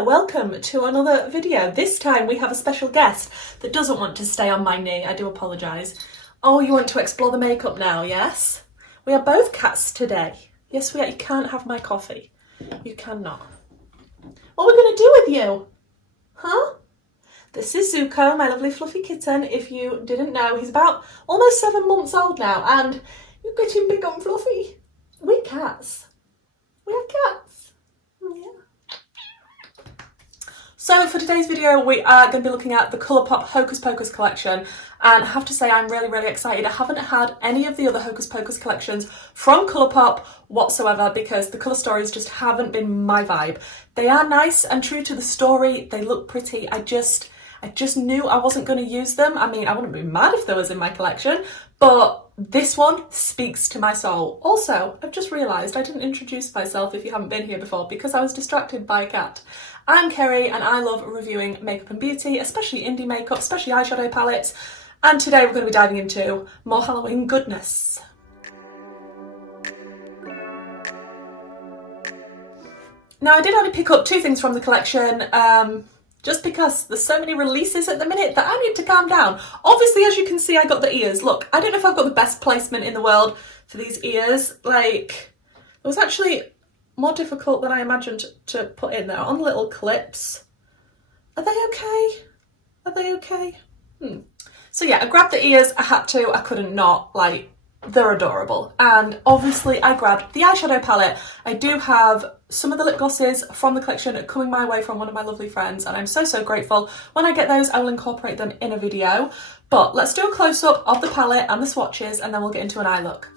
Hello, welcome to another video. This time we have a special guest that doesn't want to stay on my knee. I do apologise. Oh, you want to explore the makeup now, yes? We are both cats today. Yes, we are. You can't have my coffee. You cannot. What are we going to do with you? Huh? This is Zuko, my lovely fluffy kitten. If you didn't know, he's about almost 7 months old now and you're getting big and fluffy. We're cats. We are cats. Yeah. So for today's video, we are going to be looking at the COLOURPOP Hocus Pocus collection, and I have to say I'm really excited. I haven't had any of the other Hocus Pocus collections from COLOURPOP whatsoever because the colour stories just haven't been my vibe. They are nice and true to the story, they look pretty, I just knew I wasn't going to use them. I mean, I wouldn't be mad if there was in my collection, but this one speaks to my soul. Also, I've just realised I didn't introduce myself if you haven't been here before because I was distracted by a cat. I'm Kerry and I love reviewing makeup and beauty, especially indie makeup, especially eyeshadow palettes, and today we're going to be diving into more Halloween goodness. Now, I did only pick up 2 things from the collection, just because there's so many releases at the minute that I need to calm down. Obviously, as you can see, I got the ears. Look, I don't know if I've got the best placement in the world for these ears. Like, it was actually more difficult than I imagined to put in there on little clips. Are they okay? Are they okay? So yeah, I grabbed the ears, I had to, I couldn't not, like, they're adorable. And obviously I grabbed the eyeshadow palette. I do have some of the lip glosses from the collection coming my way from one of my lovely friends, and I'm so grateful. When I get those, I will incorporate them in a video. But let's do a close-up of the palette and the swatches, and then we'll get into an eye look.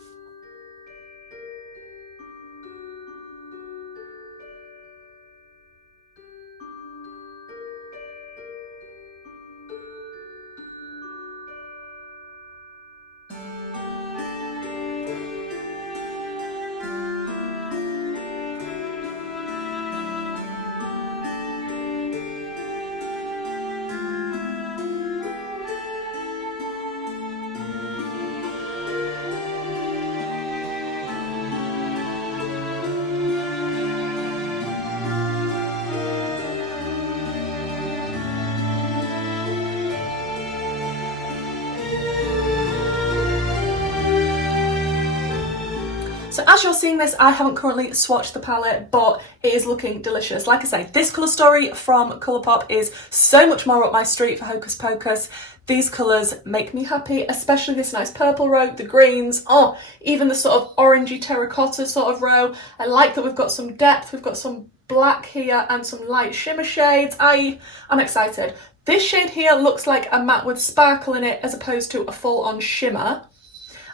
So as you're seeing this, I haven't currently swatched the palette, but it is looking delicious. Like I say, this colour story from COLOURPOP is so much more up my street for Hocus Pocus. These colours make me happy, especially this nice purple row, the greens, oh, even the sort of orangey terracotta sort of row. I like that we've got some depth, we've got some black here and some light shimmer shades. I'm excited. This shade here looks like a matte with sparkle in it as opposed to a full-on shimmer.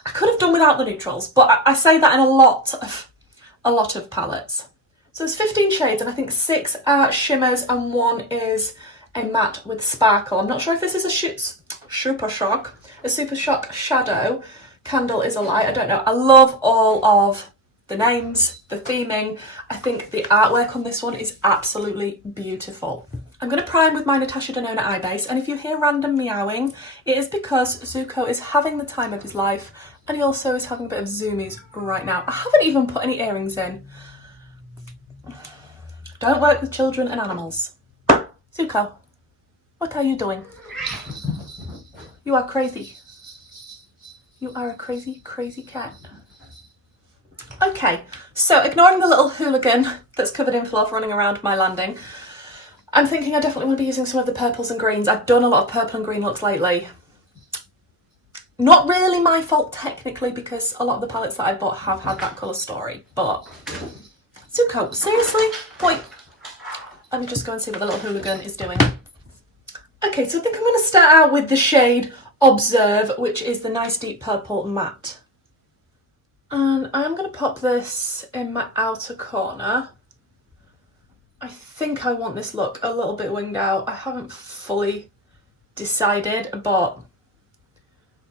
I could have done without the neutrals, but I say that in a lot of palettes. So there's 15 shades and I think 6 are shimmers and 1 is a matte with sparkle. I'm not sure if this is a Super Shock shadow. Candle is a light, I don't know. I love all of the names, the theming. I think the artwork on this one is absolutely beautiful. I'm going to prime with my Natasha Denona eye base, and if you hear random meowing, it is because Zuko is having the time of his life, and he also is having a bit of zoomies right now. I haven't even put any earrings in. Don't work with children and animals. Zuko, what are you doing? You are crazy. You are a crazy cat. Okay, so ignoring the little hooligan that's covered in fluff running around my landing, I'm thinking I definitely want to be using some of the purples and greens. I've done a lot of purple and green looks lately. Not really my fault technically because a lot of the palettes that I bought have had that colour story, but Zuko, seriously? Boy. Let me just go and see what the little hooligan is doing. Okay, so I think I'm going to start out with the shade Observe, which is the nice deep purple matte. And I'm going to pop this in my outer corner. I think I want this look a little bit winged out. I haven't fully decided, but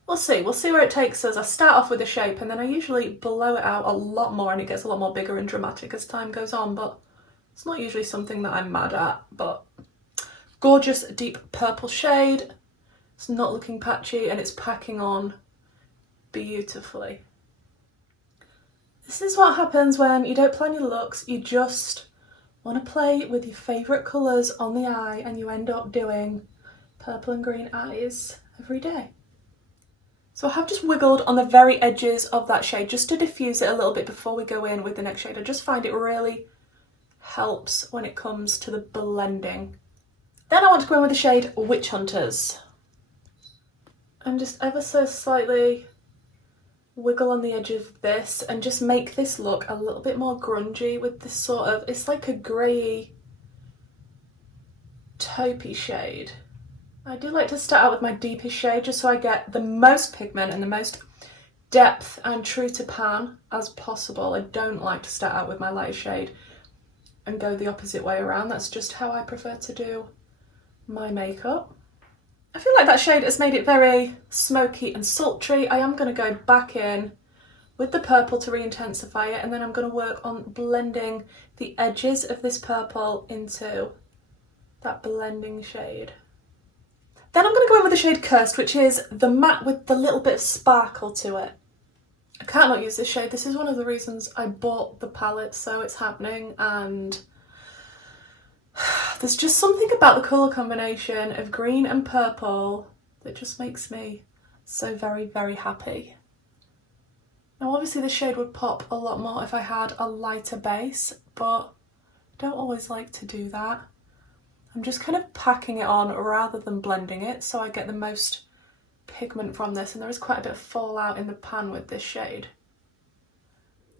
we'll see. We'll see where it takes us. I start off with a shape and then I usually blow it out a lot more and it gets a lot more bigger and dramatic as time goes on, but it's not usually something that I'm mad at. But gorgeous deep purple shade. It's not looking patchy and it's packing on beautifully. This is what happens when you don't plan your looks, you just want to play with your favourite colours on the eye and you end up doing purple and green eyes every day. So I have just wiggled on the very edges of that shade just to diffuse it a little bit before we go in with the next shade. I just find it really helps when it comes to the blending. Then I want to go in with the shade Witch Hunters. And just ever so slightly wiggle on the edge of this and just make this look a little bit more grungy with this sort of, it's like a grey taupey shade. I do like to start out with my deepest shade just so I get the most pigment and the most depth and true to pan as possible. I don't like to start out with my light shade and go the opposite way around. That's just how I prefer to do my makeup. I feel like that shade has made it very smoky and sultry. I am going to go back in with the purple to re-intensify it, and then I'm going to work on blending the edges of this purple into that blending shade. Then I'm going to go in with the shade Cursed, which is the matte with the little bit of sparkle to it. I can't not use this shade. This is one of the reasons I bought the palette, so it's happening, and there's just something about the colour combination of green and purple that just makes me so very, very happy. Now obviously the shade would pop a lot more if I had a lighter base, but I don't always like to do that. I'm just kind of packing it on rather than blending it so I get the most pigment from this, and there is quite a bit of fallout in the pan with this shade.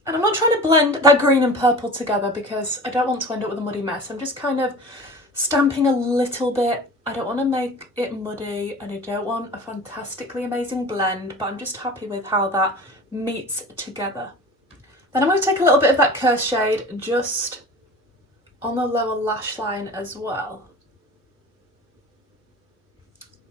And I'm not trying to blend that green and purple together because I don't want to end up with a muddy mess. I'm just kind of stamping a little bit. I don't want to make it muddy and I don't want a fantastically amazing blend, but I'm just happy with how that meets together. Then I'm going to take a little bit of that Cursed shade just on the lower lash line as well.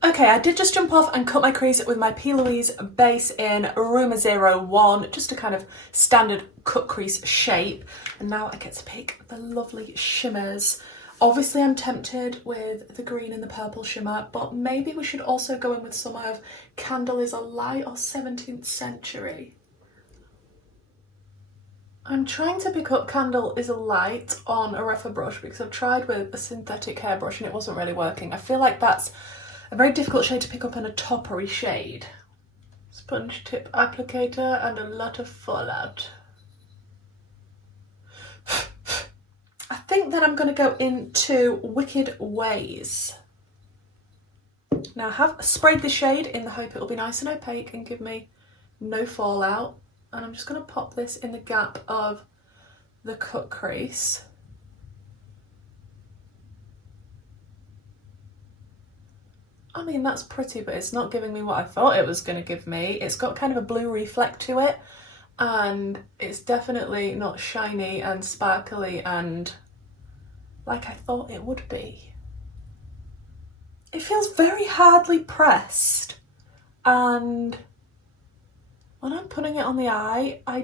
Okay, I did just jump off and cut my crease with my Plouise base in Rumour 01, just a kind of standard cut crease shape. And now I get to pick the lovely shimmers. Obviously I'm tempted with the green and the purple shimmer, but maybe we should also go in with some of Candle is a Lie or 17th Century. I'm trying to pick up Candle is a Light on a rougher brush because I've tried with a synthetic hairbrush and it wasn't really working. I feel like that's a very difficult shade to pick up in a toppery shade. Sponge tip applicator and a lot of fallout. I think that I'm going to go into Wicked Ways. Now I have sprayed the shade in the hope it will be nice and opaque and give me no fallout. And I'm just going to pop this in the gap of the cut crease. I mean, that's pretty, but it's not giving me what I thought it was going to give me. It's got kind of a blue reflect to it, and it's definitely not shiny and sparkly and like I thought it would be. It feels very hardly pressed, and when I'm putting it on the eye, I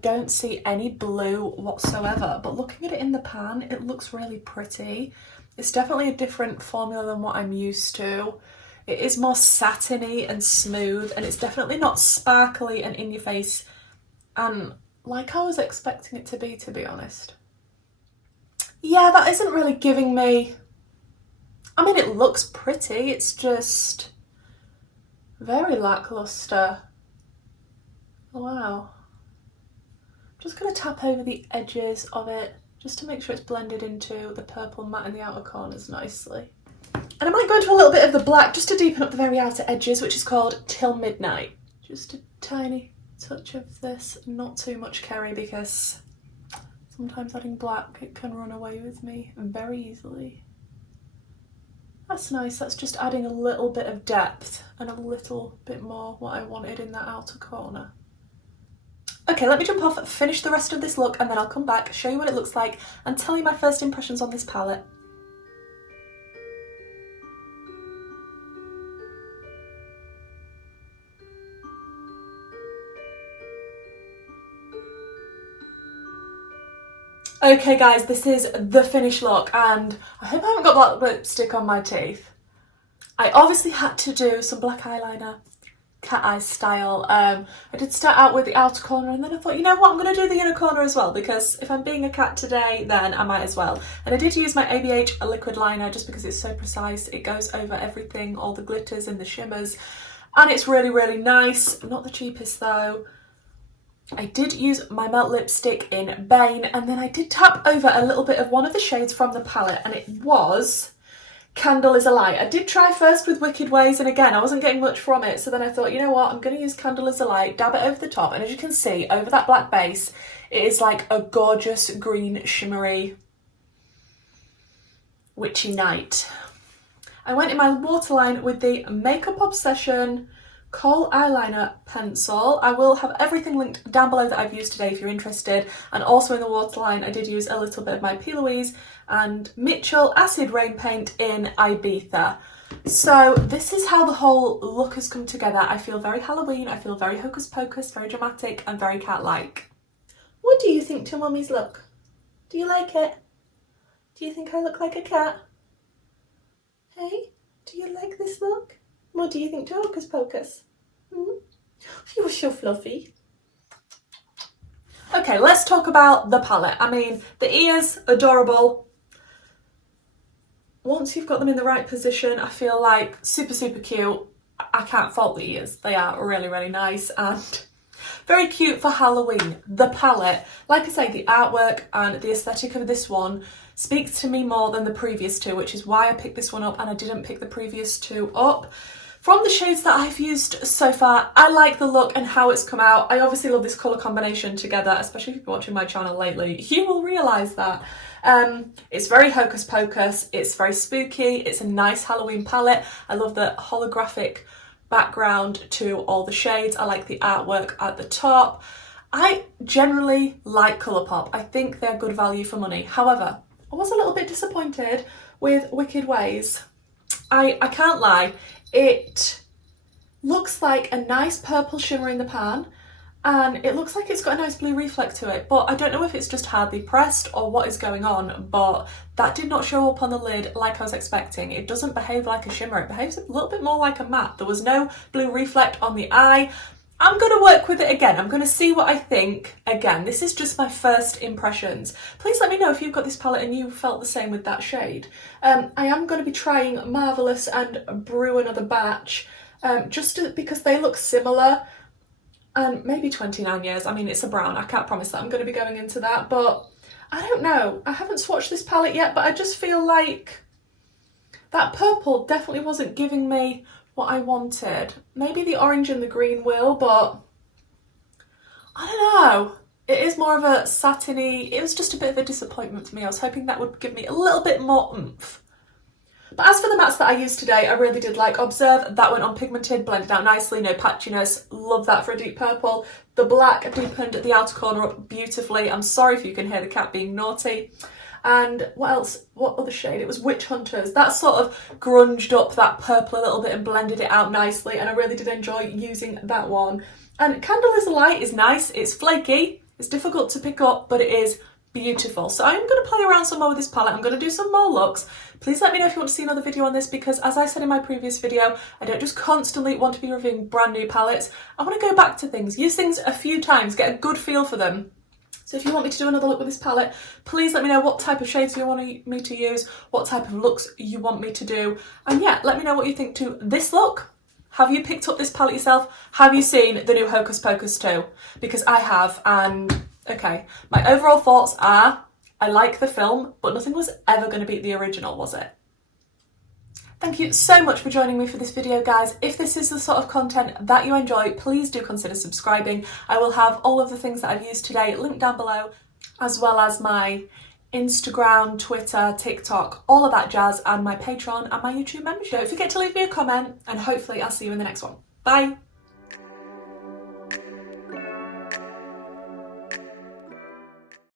don't see any blue whatsoever, but looking at it in the pan, it looks really pretty. It's definitely a different formula than what I'm used to. It is more satiny and smooth, and it's definitely not sparkly and in your face, and like I was expecting it to be honest. Yeah, that isn't really giving me, I mean, it looks pretty, it's just very lackluster. Wow. I'm just going to tap over the edges of it just to make sure it's blended into the purple matte in the outer corners nicely. And I might go into a little bit of the black just to deepen up the very outer edges, which is called Till Midnight. Just a tiny touch of this, not too much Kerry, because sometimes adding black, it can run away with me very easily. That's nice, that's just adding a little bit of depth and a little bit more what I wanted in that outer corner. Okay, let me jump off, finish the rest of this look, and then I'll come back, show you what it looks like, and tell you my first impressions on this palette. Okay guys, this is the finished look, and I hope I haven't got black lipstick on my teeth. I obviously had to do some black eyeliner, cat eye style. I did start out with the outer corner and then I thought, you know what, I'm going to do the inner corner as well, because if I'm being a cat today, then I might as well. And I did use my ABH liquid liner just because it's so precise. It goes over everything, all the glitters and the shimmers, and it's really, really nice. Not the cheapest though. I did use my matte lipstick in Bane, and then I did tap over a little bit of one of the shades from the palette, and it was Candle is a Light. I did try first with Wicked Ways, and again I wasn't getting much from it, so then I thought, you know what, I'm going to use Candle is a Light, dab it over the top, and as you can see, over that black base, it is like a gorgeous green shimmery witchy night. I went in my waterline with the Makeup Obsession Kohl eyeliner pencil. I will have everything linked down below that I've used today if you're interested, and also in the waterline I did use a little bit of my Plouise and Mitchell Acid Rain Paint in Ibiza. So this is how the whole look has come together. I feel very Halloween, I feel very hocus pocus, very dramatic and very cat-like. What do you think to Mummy's look? Do you like it? Do you think I look like a cat? Hey, do you like this look? What do you think to Hocus Pocus? You're so fluffy. Okay, let's talk about the palette. I mean, the ears, adorable. Once you've got them in the right position, I feel like super, super cute. I can't fault the ears. They are really, really nice and very cute for Halloween. The palette, like I say, the artwork and the aesthetic of this one speaks to me more than the previous two, which is why I picked this one up and I didn't pick the previous two up. From the shades that I've used so far, I like the look and how it's come out. I obviously love this colour combination together, especially if you've been watching my channel lately. You will realise that. It's very hocus pocus, it's very spooky, it's a nice Halloween palette. I love the holographic background to all the shades. I like the artwork at the top. I generally like ColourPop. I think they're good value for money. However, I was a little bit disappointed with Wicked Ways. I can't lie. It looks like a nice purple shimmer in the pan, and it looks like it's got a nice blue reflect to it, but I don't know if it's just hardly pressed or what is going on, but that did not show up on the lid like I was expecting. It doesn't behave like a shimmer, it behaves a little bit more like a matte. There was no blue reflect on the eye. I'm going to work with it again. I'm going to see what I think. Again, this is just my first impressions. Please let me know if you've got this palette and you felt the same with that shade. I am going to be trying Marvellous and Brew another batch, because they look similar. And maybe 29 years. I mean, it's a brown. I can't promise that I'm going to be going into that, but I don't know. I haven't swatched this palette yet, but I just feel like that purple definitely wasn't giving me what I wanted. Maybe the orange and the green will, but I don't know. It is more of a satiny, it was just a bit of a disappointment for me. I was hoping that would give me a little bit more oomph. But as for the mattes that I used today, I really did like Observe. That went on pigmented, blended out nicely, no patchiness. Love that for a deep purple. The black deepened the outer corner up beautifully. I'm sorry if you can hear the cat being naughty. And what else? What other shade? It was Witch Hunters. That sort of grunged up that purple a little bit and blended it out nicely, and I really did enjoy using that one. And Candle is a Light is nice. It's flaky. It's difficult to pick up, but it is beautiful. So I'm going to play around some more with this palette. I'm going to do some more looks. Please let me know if you want to see another video on this, because as I said in my previous video, I don't just constantly want to be reviewing brand new palettes. I want to go back to things, use things a few times, get a good feel for them. So if you want me to do another look with this palette, please let me know what type of shades you want me to use, what type of looks you want me to do. And yeah, let me know what you think to this look. Have you picked up this palette yourself? Have you seen the new Hocus Pocus 2? Because I have, and okay, my overall thoughts are, I like the film, but nothing was ever going to beat the original, was it? Thank you so much for joining me for this video, guys. If this is the sort of content that you enjoy, please do consider subscribing. I will have all of the things that I've used today linked down below, as well as my Instagram, Twitter, TikTok, all of that jazz, and my Patreon and my YouTube membership. Don't forget to leave me a comment, and hopefully I'll see you in the next one. Bye!